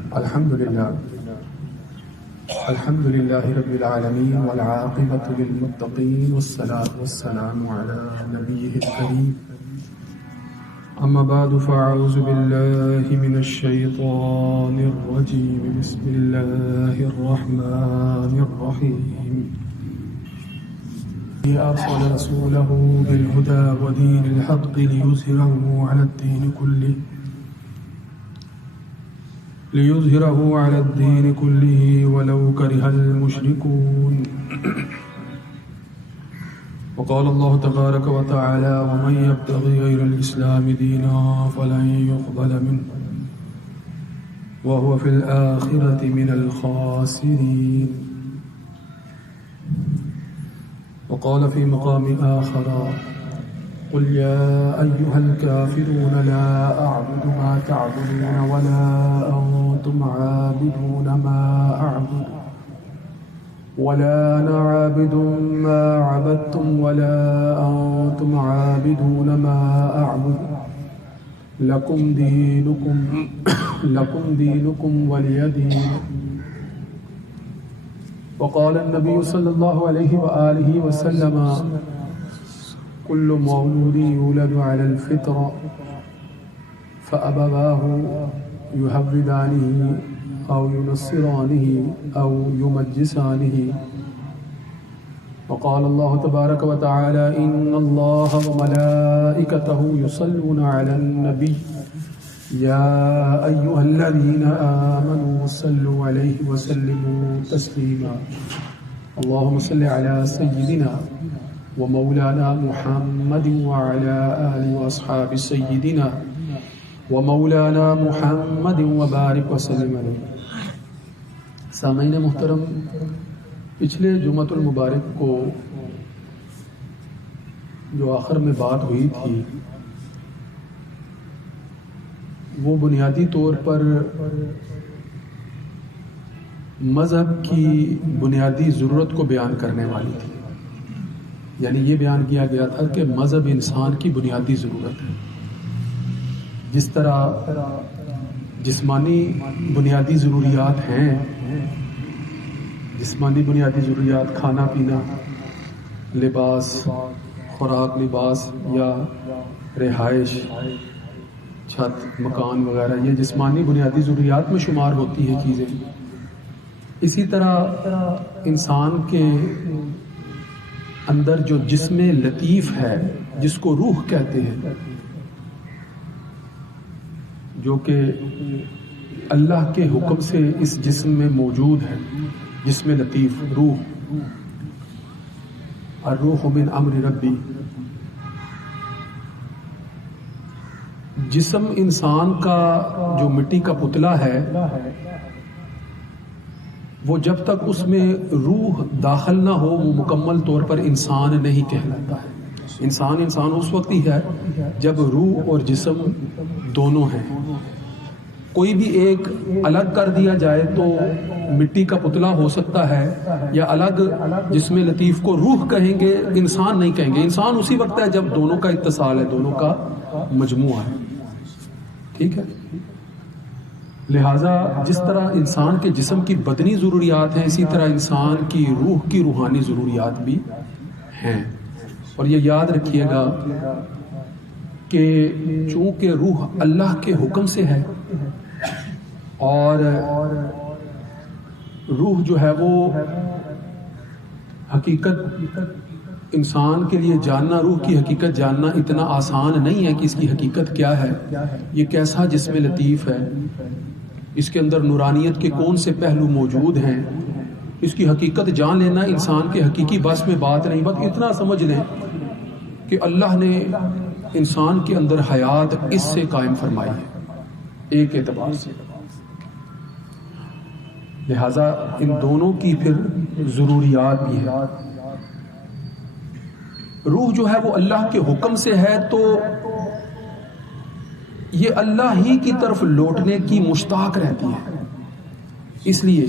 الحمد لله رب العالمين والعاقبة للمتقين والصلاة والسلام على نبيه الكريم أما بعد فأعوذ بالله من الشيطان الرجيم بسم الله الرحمن الرحيم أرسل رسوله بالهدى ودين الحق ليظهره على الدين كله ولو كره المشركون. وقال الله تبارك وتعالى ومن يبتغي غير الإسلام دينا فلن يقبل منه وهو في الآخرة من الخاسرين. وقال في مقام آخر قل يا أيها الكافرون لا أعبد ما تعبدون ولا أنتم عابدون ما أعبد ولا أنا عابد ما عبدتم ولا أنتم عابدون ما أعبد لكم دينكم ولي دين. وقال النبي صلى الله عليه وآله وسلم كل مولود يولد على الفطرة فأبواه يهودانه أو ينصرانه أو يمجسانه. وقال الله تبارك وتعالى إن الله وملائكته يصلون على النبي يا أيها الذين آمنوا صلوا عليه وسلموا تسليما. اللهم صل على سيدنا ومولانا محمد وعلى آله وأصحاب سيدنا ومولانا محمد وبارک وسلم علیہ. سامعین محترم، پچھلے جمعۃ المبارک کو جو آخر میں بات ہوئی تھی وہ بنیادی طور پر مذہب کی بنیادی ضرورت کو بیان کرنے والی تھی. یعنی یہ بیان کیا گیا تھا کہ مذہب انسان کی بنیادی ضرورت ہے. جس طرح جسمانی بنیادی ضروریات ہیں، جسمانی بنیادی ضروریات کھانا پینا، لباس، خوراک لباس یا رہائش، چھت مکان وغیرہ، یہ جسمانی بنیادی ضروریات میں شمار ہوتی ہیں چیزیں. اسی طرح انسان کے اندر جو جسم لطیف ہے جس کو روح کہتے ہیں، جو کہ اللہ کے حکم سے اس جسم میں موجود ہے، جسم لطیف روح، الروح من امر ربی. جسم انسان کا جو مٹی کا پتلا ہے وہ جب تک اس میں روح داخل نہ ہو وہ مکمل طور پر انسان نہیں کہلاتا ہے. انسان اس وقت ہی ہے جب روح اور جسم دونوں ہیں. کوئی بھی ایک الگ کر دیا جائے تو مٹی کا پتلا ہو سکتا ہے، یا الگ جسم لطیف کو روح کہیں گے، انسان نہیں کہیں گے. انسان اسی وقت ہے جب دونوں کا اتصال ہے، دونوں کا مجموعہ ہے. ٹھیک ہے؟ لہٰذا جس طرح انسان کے جسم کی بدنی ضروریات ہیں، اسی طرح انسان کی روح کی روحانی ضروریات بھی ہیں. اور یہ یاد رکھیے گا کہ چونکہ روح اللہ کے حکم سے ہے اور روح جو ہے وہ حقیقت انسان کے لیے جاننا، روح کی حقیقت جاننا اتنا آسان نہیں ہے کہ اس کی حقیقت کیا ہے، یہ کیسا جسم لطیف ہے، اس کے اندر نورانیت کے کون سے پہلو موجود ہیں، اس کی حقیقت جان لینا انسان کے حقیقی بس میں بات نہیں. بس اتنا سمجھ لیں کہ اللہ نے انسان کے اندر حیات اس سے قائم فرمائی ہے ایک اعتبار سے. لہذا ان دونوں کی پھر ضروریات بھی ہیں. روح جو ہے وہ اللہ کے حکم سے ہے تو یہ اللہ ہی کی طرف لوٹنے کی مشتاق رہتی ہے. اس لیے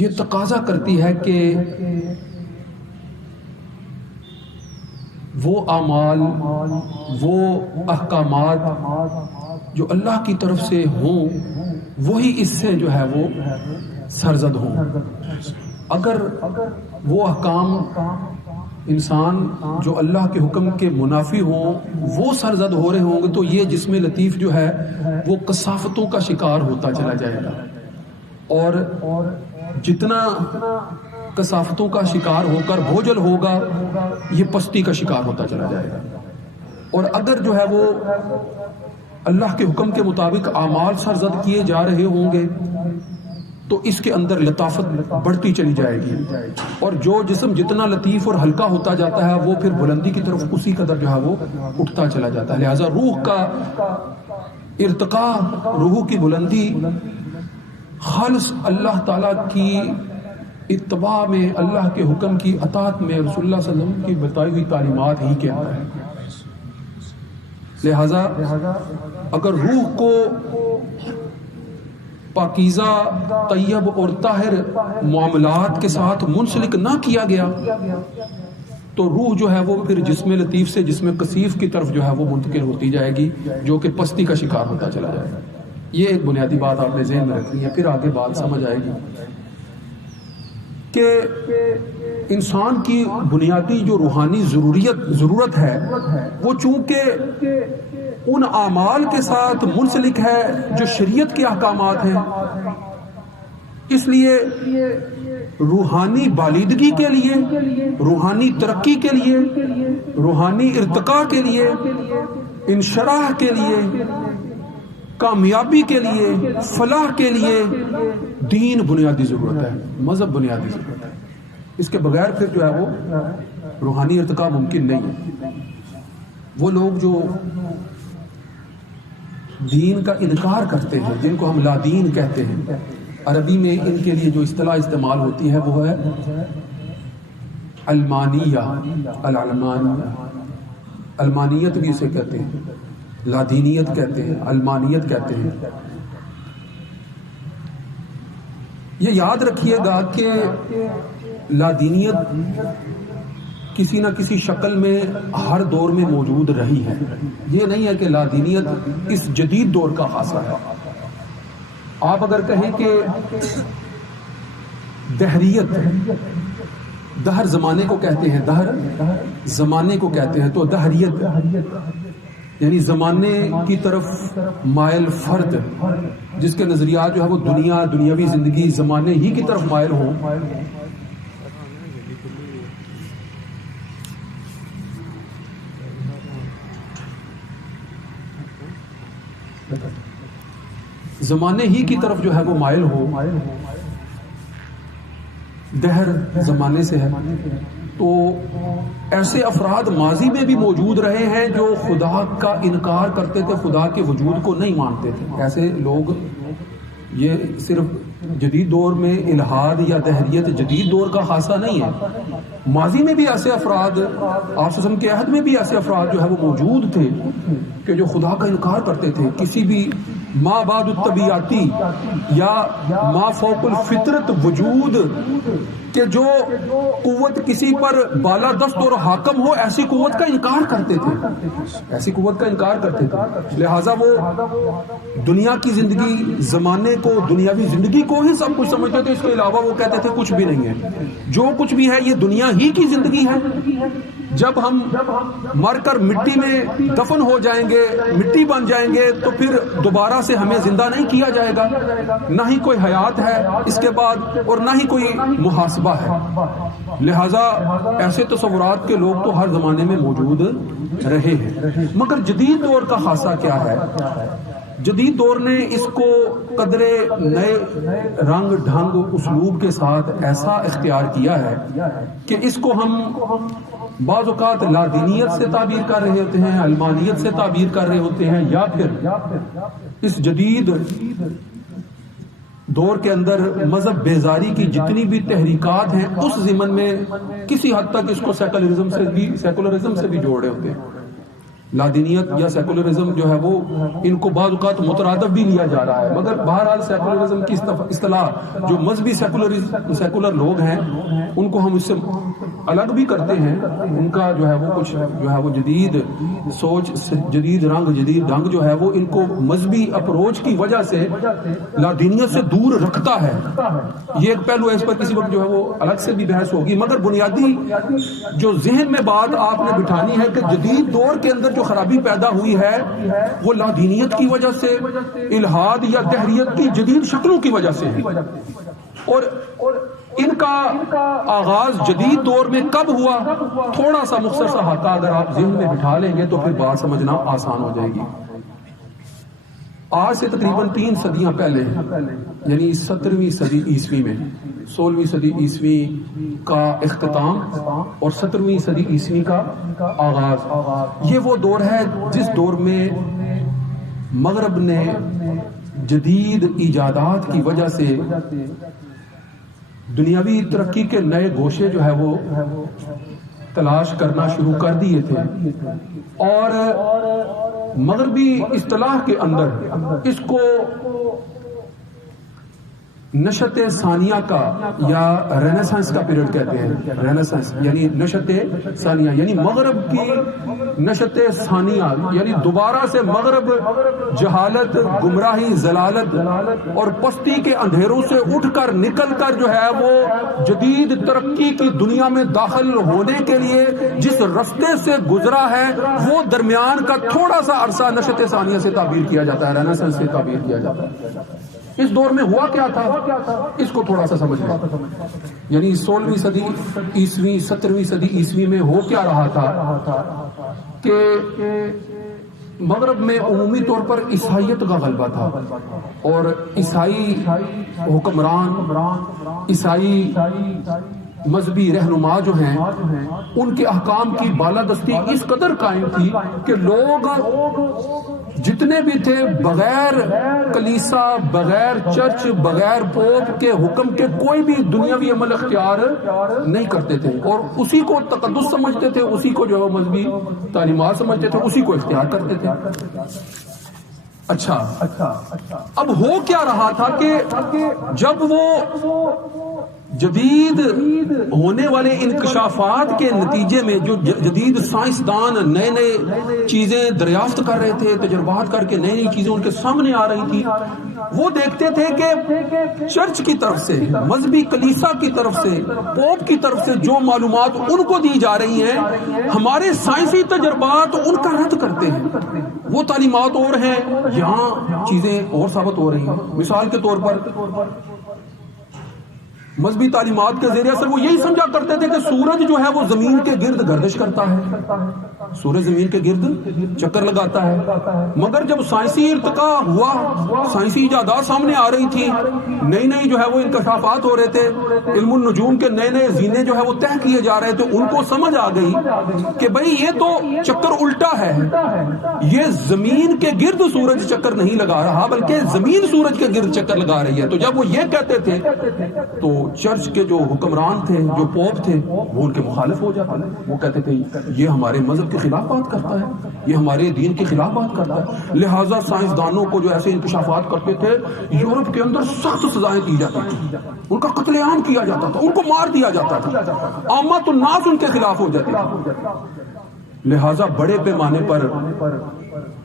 یہ تقاضا کرتی ہے کہ وہ اعمال، وہ احکامات جو اللہ کی طرف سے ہوں وہی اس سے جو ہے وہ سرزد ہوں. اگر وہ احکام انسان جو اللہ کے حکم کے منافی ہوں وہ سرزد ہو رہے ہوں گے تو یہ جسم لطیف جو ہے وہ کثافتوں کا شکار ہوتا چلا جائے گا، اور جتنا کثافتوں کا شکار ہو کر بوجھل ہوگا یہ پستی کا شکار ہوتا چلا جائے گا. اور اگر جو ہے وہ اللہ کے حکم کے مطابق اعمال سرزد کیے جا رہے ہوں گے تو اس کے اندر لطافت بڑھتی چلی جائے گی، اور جو جسم جتنا لطیف اور ہلکا ہوتا جاتا ہے وہ پھر بلندی کی طرف اسی قدر جو ہے وہ اٹھتا چلا جاتا ہے. لہذا روح کا ارتقاء، روح کی بلندی خالص اللہ تعالیٰ کی اتباع میں، اللہ کے حکم کی اطاعت میں، رسول اللہ صلی اللہ علیہ وسلم کی بتائی ہوئی تعلیمات ہی کے اندر ہے. لہذا اگر روح کو پاکیزہ، طیب اور طاہر معاملات کے ساتھ منسلک نہ کیا گیا تو روح جو ہے وہ پھر جسم لطیف سے جسم کثیف کی طرف جو ہے وہ منتقل ہوتی جائے گی، جو کہ پستی کا شکار ہوتا چلا جائے گا. یہ ایک بنیادی بات آپ نے ذہن میں رکھنی ہے، پھر آگے بات سمجھ آئے گی کہ انسان کی بنیادی جو روحانی ضرورت ہے وہ چونکہ ان اعمال کے ساتھ منسلک ہے جو شریعت کے احکامات ہیں، اس لیے روحانی بالیدگی کے لیے، روحانی ترقی کے لیے، روحانی ارتقاء کے لیے، انشراح کے لیے، کامیابی کے لیے، فلاح کے لیے دین بنیادی ضرورت ہے، مذہب بنیادی ضرورت ہے. اس کے بغیر پھر جو ہے وہ روحانی ارتقاء ممکن نہیں ہے. وہ لوگ جو دین کا انکار کرتے ہیں، جن کو ہم لا دین کہتے ہیں، عربی میں ان کے لیے جو اصطلاح استعمال ہوتی ہے وہ ہے علمانیہ. علمانیت بھی اسے کہتے ہیں، لادینیت کہتے ہیں، علمانیت کہتے ہیں. یہ یاد رکھیے گا کہ لادینیت کسی نہ کسی شکل میں ہر دور میں موجود رہی ہے. یہ نہیں ہے کہ لادینیت اس جدید دور کا خاصہ ہے. آپ اگر کہیں کہ دہریت، دہر زمانے کو کہتے ہیں، دہر زمانے کو کہتے ہیں، تو دہریت یعنی زمانے کی طرف مائل فرد جس کے نظریات جو ہے وہ دنیاوی زندگی زمانے ہی کی طرف مائل ہوں. زمانے ہی کی طرف جو ہے وہ مائل ہو، دہر زمانے سے ہے. تو ایسے افراد ماضی میں بھی موجود رہے ہیں جو خدا کا انکار کرتے تھے، خدا کے وجود کو نہیں مانتے تھے. ایسے لوگ، یہ صرف جدید دور میں الحاد یا دہریت جدید دور کا خاصہ نہیں ہے. ماضی میں بھی ایسے افراد، آپ وسلم کے عہد میں بھی ایسے افراد جو ہے وہ موجود تھے کہ جو خدا کا انکار کرتے تھے. کسی بھی ما بعد الطبیعتی یا ما فوق الفطرت وجود کہ جو قوت کسی پر بالادست اور حاکم ہو، ایسی قوت کا انکار کرتے تھے، ایسی قوت کا انکار کرتے تھے. لہٰذا وہ دنیا کی زندگی، زمانے کو، دنیاوی زندگی کو ہی سب کچھ سمجھتے تھے. اس کے علاوہ وہ کہتے تھے کچھ بھی نہیں ہے، جو کچھ بھی ہے یہ دنیا ہی کی زندگی ہے. جب ہم مر کر مٹی میں دفن ہو جائیں گے، مٹی بن جائیں گے، تو پھر دوبارہ سے ہمیں زندہ نہیں کیا جائے گا. نہ ہی کوئی حیات ہے اس کے بعد، اور نہ ہی کوئی محاسبہ ہے. لہذا ایسے تصورات کے لوگ تو ہر زمانے میں موجود رہے ہیں. مگر جدید دور کا خاصہ کیا ہے؟ جدید دور نے اس کو قدرے نئے رنگ ڈھنگ اسلوب کے ساتھ ایسا اختیار کیا ہے کہ اس کو ہم بعض اوقات لادینیت سے تعبیر کر رہے ہوتے ہیں، علمانیت سے تعبیر کر رہے ہوتے ہیں، یا پھر اس جدید دور کے اندر مذہب بیزاری کی جتنی بھی تحریکات ہیں اس ضمن میں کسی حد تک اس کو سیکولرزم سے بھی جوڑ رہے ہوتے ہیں. لادینیت یا سیکولرزم جو ہے وہ ان کو بعض اوقات مترادف بھی لیا جا رہا ہے. مگر بہرحال سیکولرزم کی اصطلاح جو مذہبی سیکولر لوگ ہیں ان کو ہم اس سے الگ بھی کرتے ہیں، ان کا جو ہے وہ کچھ جو ہے وہ جدید سوچ، جدید رنگ جو ہے وہ ان کو مذہبی اپروچ کی وجہ سے لادینیت سے دور رکھتا ہے. یہ ایک پہلو ہے، اس پر کسی وقت جو ہے وہ الگ سے بھی بحث ہوگی. مگر بنیادی جو ذہن میں بات آپ نے بٹھانی ہے کہ جدید دور کے اندر جو خرابی پیدا ہوئی ہے وہ لادینیت کی وجہ سے، الحاد یا دہریت کی جدید شکلوں کی وجہ سے ہے. اور ان کا آغاز جدید دور میں کب ہوا، تھوڑا سا مختصر سا خاکہ اگر آپ ذہن میں بٹھا لیں گے تو پھر بات سمجھنا آسان ہو جائے گی. آج سے تقریباً 3 صدیاں پہلے، یعنی 17ویں صدی عیسوی میں، 16ویں صدی عیسوی کا اختتام اور 17ویں صدی عیسوی کا آغاز، یہ وہ دور ہے جس دور میں مغرب نے جدید ایجادات کی وجہ سے دنیاوی ترقی کے نئے گوشے جو ہے وہ تلاش کرنا شروع کر دیے تھے. اور مغربی اصطلاح کے اندر اس کو نشت ثانیہ کا یا رینیسانس کا پیریڈ کہتے ہیں. رینیسانس یعنی نشت ثانیہ، یعنی مغرب کی نشت ثانیہ، یعنی دوبارہ سے مغرب جہالت، گمراہی، ضلالت اور پستی کے اندھیروں سے اٹھ کر نکل کر جو ہے وہ جدید ترقی کی دنیا میں داخل ہونے کے لیے جس رستے سے گزرا ہے وہ درمیان کا تھوڑا سا عرصہ نشت ثانیہ سے تعبیر کیا جاتا ہے، رینیسانس سے تعبیر کیا جاتا ہے. اس دور میں ہوا کیا تھا اس کو تھوڑا سا سمجھ لیں. یعنی 16ویں صدی عیسوی، 17ویں صدی عیسوی میں ہو کیا رہا تھا کہ مغرب میں عمومی طور پر عیسائیت کا غلبہ تھا، اور عیسائی حکمران، عیسائی مذہبی رہنما جو ہیں ان کے احکام کی بالادستی اس قدر قائم تھی کہ لوگ جتنے بھی تھے بغیر کلیسا، بغیر چرچ، بغیر پوپ کے حکم کے کوئی بھی دنیاوی عمل اختیار نہیں کرتے تھے، اور اسی کو تقدس سمجھتے تھے، اسی کو جو ہے مذہبی تعلیمات سمجھتے تھے، اسی کو اختیار کرتے تھے. اچھا اب ہو کیا رہا تھا کہ جب وہ جدید ہونے والے انکشافات کے نتیجے میں جو جدید سائنسدان نئے نئے چیزیں دریافت کر رہے تھے، تجربات کر کے نئی نئی چیزیں ان کے سامنے آ رہی تھی، وہ دیکھتے تھے کہ چرچ کی طرف سے، مذہبی کلیسا کی طرف سے، پوپ کی طرف سے جو معلومات ان کو دی جا رہی ہیں، ہمارے سائنسی تجربات ان کا رد کرتے ہیں. وہ تعلیمات اور ہیں، یہاں چیزیں اور ثابت ہو رہی ہیں. مثال کے طور پر مذہبی تعلیمات کے زیر اثر وہ یہی سمجھا کرتے تھے کہ سورج جو ہے وہ زمین کے گرد گردش کرتا ہے، سورج زمین کے گرد چکر لگاتا ہے. مگر جب سائنسی ارتقاء ہوا، سائنسی ایجادات سامنے آ رہی تھی، نئی نئی جو ہے وہ انکشافات ہو رہے تھے، علم النجوم کے نئے نئے زینے جو ہے وہ طے کیے جا رہے تھے، ان کو سمجھ آ گئی کہ بھئی یہ تو چکر الٹا ہے، یہ زمین کے گرد سورج چکر نہیں لگا رہا بلکہ زمین سورج کے گرد چکر لگا رہی ہے. تو جب وہ یہ کہتے تھے تو چرچ کے جو حکمران تھے، جو پوپ تھے، وہ ان کے مخالف ہو جاتے تھے. وہ کہتے تھے یہ ہمارے مذہب کے خلاف بات کرتا ہے، یہ ہمارے دین کے خلاف بات کرتا ہے. لہٰذا سائنسدانوں کو جو ایسے انکشافات کرتے تھے یورپ کے اندر سخت سزائیں دی جاتی تھی، ان کا قتل عام کیا جاتا تھا، ان کو مار دیا جاتا تھا، عامت الناس ان کے خلاف ہو جاتے تھے. لہٰذا بڑے پیمانے پر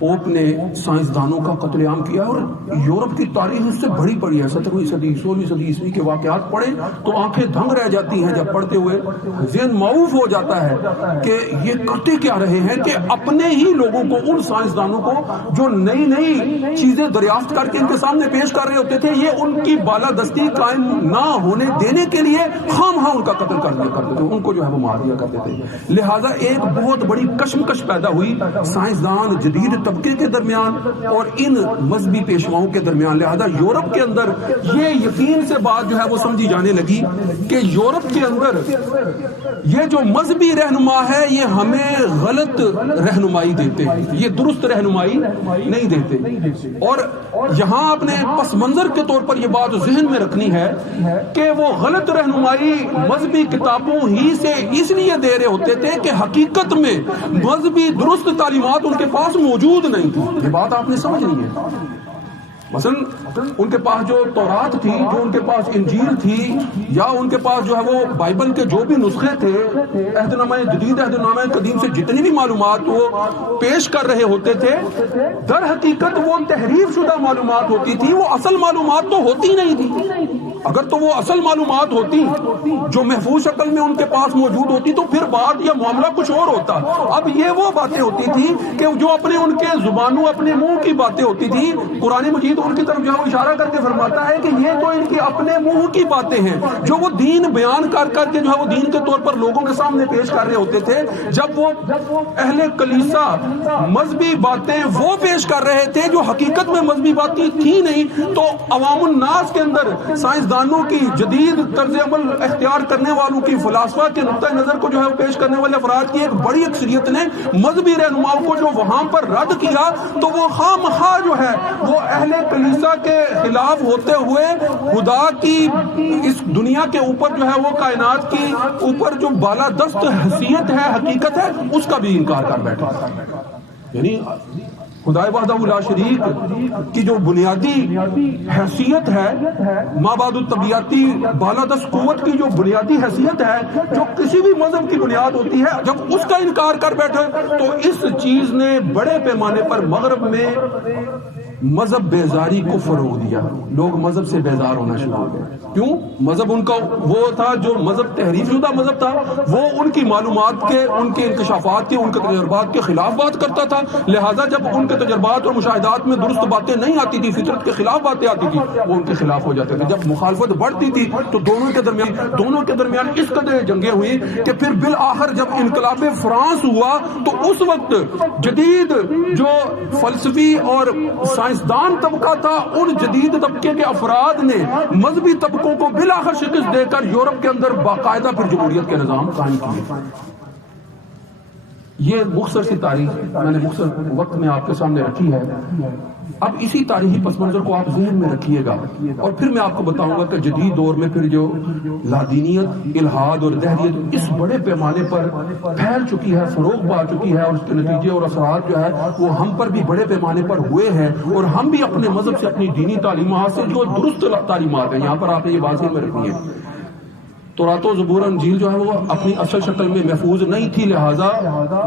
پوپ نے سائنسدانوں کا قتل عام کیا، اور یورپ کی تاریخ اس سے بڑی پڑی ہے. 17ویں صدی 16ویں صدی عیسوی کے واقعات پڑھیں تو آنکھیں دھنگ رہ جاتی ہیں. جب پڑھتے ہوئے ذہن معوف ہو جاتا ہے کہ یہ کرتے کیا رہے ہیں، کہ اپنے ہی لوگوں کو، ان سائنسدانوں کو جو نئی نئی چیزیں دریافت کر کے ان کے سامنے پیش کر رہے ہوتے تھے، یہ ان کی بالادستی قائم نہ ہونے دینے کے لیے خواہاں ان کا قتل کر دیا کرتے تھے، ان کو جو ہے وہ مار دیا کرتے تھے. لہٰذا ایک بہت بڑی کشمکش پیدا ہوئی سائنسدان جدید طبقے کے درمیان اور ان مذہبی پیشواؤں کے درمیان. لہذا یورپ کے اندر یہ یقین سے بات جو ہے وہ سمجھی جانے لگی کہ یورپ کے اندر یہ جو مذہبی رہنما ہے یہ ہمیں غلط رہنمائی دیتے ہیں، یہ درست رہنمائی نہیں دیتے. اور یہاں اپنے پس منظر کے طور پر یہ بات ذہن میں رکھنی ہے کہ وہ غلط رہنمائی مذہبی کتابوں ہی سے اس لیے دے رہے ہوتے تھے کہ حقیقت میں مذہبی درست تعلیمات ان کے پاس موجود نہیں تھی. یہ بات آپ نے سمجھنی ہے. مثلا ان کے پاس جو تورات تھی، جو ان کے پاس انجیل تھی، یا ان کے پاس جو ہے وہ بائبل کے جو بھی نسخے تھے، عہد نامہ جدید عہد نامہ قدیم سے جتنی بھی معلومات وہ پیش کر رہے ہوتے تھے، در حقیقت وہ تحریف شدہ معلومات ہوتی تھی، وہ اصل معلومات تو ہوتی نہیں تھی۔ اگر تو وہ اصل معلومات ہوتی جو محفوظ شکل میں ان کے پاس موجود ہوتی تو پھر بات یا معاملہ کچھ اور ہوتا۔ اب یہ وہ باتیں ہوتی تھی کہ جو اپنے ان کے زبانوں اپنے منہ کی باتیں ہوتی تھی، قرآن مجید ان کی طرف جو ہے اشارہ کر کے فرماتا ہے کہ یہ تو ان کی اپنے منہ کی باتیں ہیں جو وہ دین بیان کر کر کے جو ہے وہ دین کے طور پر لوگوں کے سامنے پیش کر رہے ہوتے تھے۔ جب وہ اہل کلیسا مذہبی باتیں وہ پیش کر رہے تھے جو حقیقت میں مذہبی باتیں تھی نہیں، تو عوام الناس کے اندر سائنسدانوں کی، جدید طرز عمل اختیار کرنے والوں کی، فلاسفہ کے نقطۂ نظر کو جو ہے پیش کرنے والے افراد کی ایک بڑی اکثریت نے مذہبی رہنماؤں کو جو وہاں پر رد کیا، تو وہ خواہ مخواہ جو ہے وہ اہل کلیسا کے خلاف ہوتے ہوئے خدا کی اس دنیا کے اوپر جو ہے وہ کائنات کی اوپر جو بالادست حیثیت ہے، حقیقت ہے، اس کا بھی انکار کر بیٹھا۔ یعنی خدا وحدہ لا شریک کی جو بنیادی حیثیت ہے، مابعد الطبیعتی بالادست قوت کی جو بنیادی حیثیت ہے، جو کسی بھی مذہب کی بنیاد ہوتی ہے، جب اس کا انکار کر بیٹھے تو اس چیز نے بڑے پیمانے پر مغرب میں مذہب بیزاری کو فروغ دیا۔ لوگ مذہب سے بیزار ہونا شروع ہو گئے۔ کیوں؟ مذہب ان کا وہ تھا جو مذہب تحریف شدہ مذہب تھا، وہ ان کی معلومات کے، ان کے انکشافات کے، ان کے تجربات کے خلاف بات کرتا تھا، لہٰذا جب ان کے تجربات اور مشاہدات میں درست باتیں نہیں آتی تھی، فطرت کے خلاف باتیں آتی تھی، وہ ان کے خلاف ہو جاتے تھے۔ جب مخالفت بڑھتی تھی تو دونوں کے درمیان اس قدر جنگیں ہوئی کہ پھر بالآخر جب انقلاب فرانس ہوا تو اس وقت جدید جو فلسفی اور سائنسدان طبقہ تھا، ان جدید طبقے کے افراد نے مذہبی طبقوں کو بالآخر شکست دے کر یورپ کے اندر باقاعدہ پھر جمہوریت کے نظام قائم کیے۔ یہ مختصر سی تاریخ میں نے مختصر وقت میں آپ کے سامنے رکھی ہے۔ اب اسی تاریخی پس منظر کو آپ ذہن میں رکھیے گا، اور پھر میں آپ کو بتاؤں گا کہ جدید دور میں پھر جو لادینیت، الحاد اور دہریت اس بڑے پیمانے پر پھیل چکی ہے، فروغ پا چکی ہے، اور اس کے نتیجے اور اثرات جو ہے وہ ہم پر بھی بڑے پیمانے پر ہوئے ہیں، اور ہم بھی اپنے مذہب سے، اپنی دینی تعلیمات سے جو درست تعلیمات ہیں، یہاں پر آپ نے یہ بات ذہن میں رکھنی ہے، تورات و زبور انجیل جو ہے وہ اپنی اصل شکل میں محفوظ نہیں تھی، لہٰذا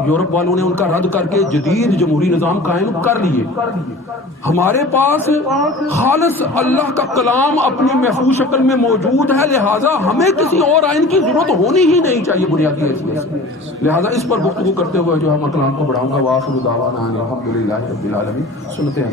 یورپ والوں نے ان کا رد کر کے جدید جمہوری نظام قائم کر لیے۔ ہمارے پاس خالص اللہ کا کلام اپنی محفوظ شکل میں موجود ہے، لہٰذا ہمیں کسی اور آئین کی ضرورت ہونی ہی نہیں چاہیے بنیادی حیثیت سے۔ لہٰذا اس پر گفتگو کرتے ہوئے جو ہے میں کلام کو بڑھاؤں گا۔ وآخر دعوانا ان الحمد للہ رب العالمین۔ سنتے ہیں